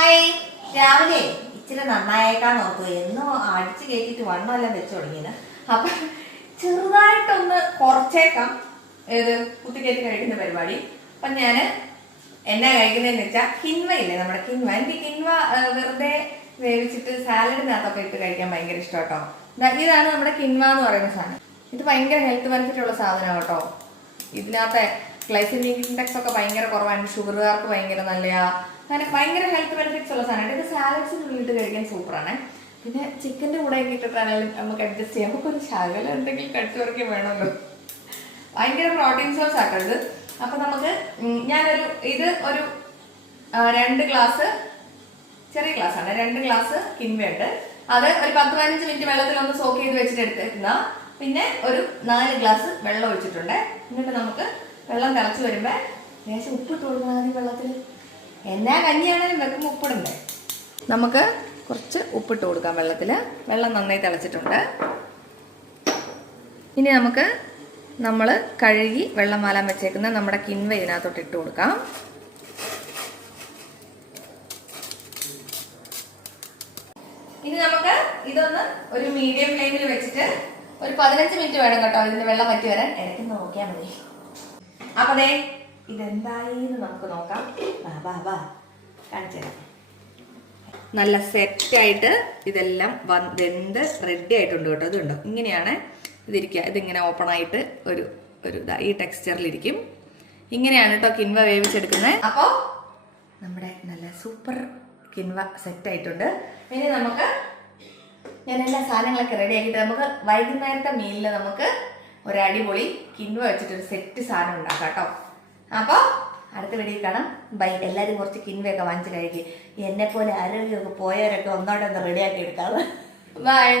Hi. രാവിലെ ഇച്ചിരി നന്നായേക്കാൻ നോക്കൂ എന്നും അടിച്ചു കയറ്റിട്ട് വണ്ണമെല്ലാം വെച്ചു തുടങ്ങിയത് അപ്പൊ ചെറുതായിട്ടൊന്ന് കുറച്ചേക്കാം. ഏത്? കുത്തിക്കയറ്റി കഴിക്കുന്ന പരിപാടി. അപ്പൊ ഞാൻ എന്നാ കഴിക്കുന്നതെന്ന് വെച്ചാൽ കിൻവ നമ്മുടെ കിൻവ. എനിക്ക് കിൻവ വെറുതെ വേവിച്ചിട്ട് സാലഡിനകത്തൊക്കെ ഇട്ട് കഴിക്കാൻ ഭയങ്കര ഇഷ്ടം കേട്ടോ ഇതാണ് നമ്മുടെ കിൻവ എന്ന് പറയുന്ന സാധനം. ഇത് ഭയങ്കര ഹെൽത്ത് ബെനിഫിറ്റ് ഉള്ള സാധനമാണ് കേട്ടോ. ഇതിനകത്തെ ഗ്ലൈസമിക് ഇൻഡെക്സ് ഒക്കെ ഭയങ്കര കുറവാണ്. ഷുഗറുകാർക്ക് ഭയങ്കര നല്ലയാ. അങ്ങനെ ഭയങ്കര ഹെൽത്ത് ബെനിഫിറ്റ്സ് ഉള്ള സാധനമാണ് ഇത് സാലഡ്സിനുള്ളിട്ട് കഴിക്കാൻ സൂപ്പറാണ് പിന്നെ ചിക്കന്റെ കൂടെ ഇട്ടിട്ടാണെങ്കിലും നമുക്ക് അഡ്ജസ്റ്റ് ചെയ്യാം. നമുക്ക് ഒരു ശകലം ഉണ്ടെങ്കിൽ കടിച്ചുറക്കി വേണമല്ലോ. ഭയങ്കര പ്രോട്ടീൻ സോഴ്സ് ആക്കരുത് അപ്പൊ നമുക്ക് ഞാനൊരു ഇത് ഒരു രണ്ട് ഗ്ലാസ് ചെറിയ ഗ്ലാസ് ആണ്. രണ്ട് ഗ്ലാസ് കിൻവയുണ്ട് അത് ഒരു പത്ത് പതിനഞ്ച് മിനിറ്റ് വെള്ളത്തിൽ ഒന്ന് സോക്ക് ചെയ്ത് വെച്ചിട്ട് എടുത്തേക്കുന്ന പിന്നെ ഒരു നാല് ഗ്ലാസ് വെള്ളം ഒഴിച്ചിട്ടുണ്ട്. എന്നിട്ട് നമുക്ക് വെള്ളം തിളച്ച് വരുമ്പോ ലേശം ഉപ്പിട്ട് കൊടുക്കണം ആദ്യം വെള്ളത്തിൽ എന്നാ കഞ്ഞിയാണെങ്കിലും വെക്കുമ്പോൾ ഉപ്പിടണ്ടേ. നമുക്ക് കുറച്ച് ഉപ്പിട്ട് കൊടുക്കാം വെള്ളത്തിൽ വെള്ളം നന്നായി തിളച്ചിട്ടുണ്ട്. ഇനി നമുക്ക് നമ്മൾ കഴുകി വെള്ളം വാലാൻ വെച്ചേക്കുന്ന നമ്മുടെ കിൻവ ഇതിനകത്തോട്ട് ഇട്ട് കൊടുക്കാം. ഇനി നമുക്ക് ഇതൊന്ന് ഒരു മീഡിയം ഫ്ലെയിമിൽ വെച്ചിട്ട് ഒരു പതിനഞ്ച് മിനിറ്റ് വേണം കേട്ടോ ഇതിന്റെ വെള്ളം വറ്റി വരാൻ. ഇടയ്ക്ക് നോക്കിയാൽ മതി. അപ്പൊ ദേ ഇതെന്തായി എന്ന് നമുക്ക് നോക്കാം. വാ വാ വാ. കാണിച്ചു തരാം. നല്ല സെറ്റായിട്ട് ഇതെല്ലാം വെന്ത് റെഡി ആയിട്ടുണ്ട് കേട്ടോ. ഇതുണ്ട്? ഇങ്ങനെയാണ് ഇതിരിക്കുക ഇതിങ്ങനെ ഓപ്പൺ ആയിട്ട് ഒരു ഒരു ഈ ടെക്സ്ചറിലിരിക്കും ഇങ്ങനെയാണ് കേട്ടോ കിൻവ വേവിച്ചെടുക്കുന്നത്. അപ്പോൾ നമ്മുടെ നല്ല സൂപ്പർ കിൻവ സെറ്റ് ആയിട്ടുണ്ട് ഇനി നമുക്ക് ഞാൻ എല്ലാ സാധനങ്ങളൊക്കെ റെഡി ആക്കിയിട്ട് നമുക്ക് വൈകുന്നേരത്തെ മീലിൽ നമുക്ക് ഒരു അടിപൊളി കിൻവ വെച്ചിട്ടൊരു സെറ്റ് സാധനം ഉണ്ടാക്കാം കേട്ടോ. അപ്പോൾ അടുത്ത വീഡിയോ കാണാം. ബൈ. എല്ലാവരും കുറച്ച് കിൻവയൊക്കെ വാങ്ങിച്ചു കഴിക്കും. എന്നെ പോലെ ആരോഗ്യമൊക്കെ പോയവരൊക്കെ ഒന്നോടെ ഒന്ന് റെഡിയാക്കി എടുക്കാം. ബൈ